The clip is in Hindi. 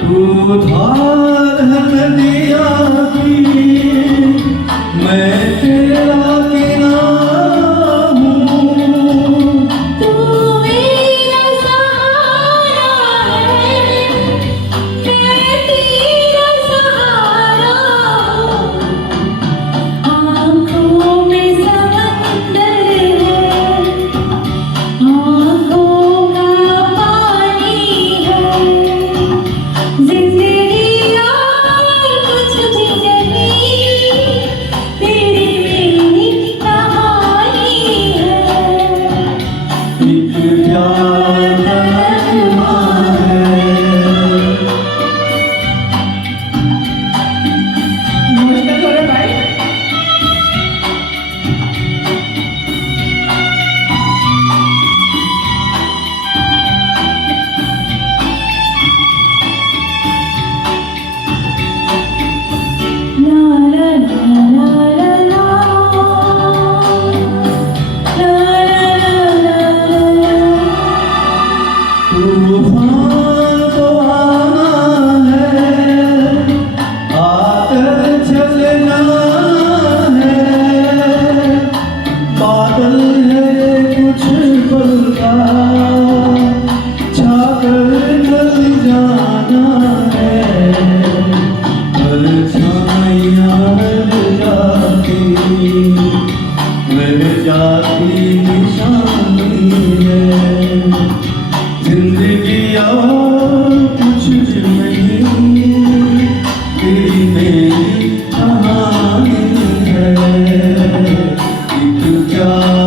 तू धार है नदिया की, मैं तेरा किनारा हूँ। तू मेरा सहारा है, मैं तेरा सहारा हूँ। आँखों में समंदर है, आँखों का पानी है। जिंदगी और कुछ भी नहीं, तेरी मेरी कहानी है। एक प्यार का नगमा है। इमोशनल हो रहा भाई। ला ला ला ला ला ला, ला ला ला ला। तूफान को आना है, आकर चलना है। बादल है कुछ पल का, छाकर ढल जाना है। परछाइयाँ रह जाती निशानी है। जिंदगी और कुछ नहीं, तेरी मेरी कहानी है। एक प्यार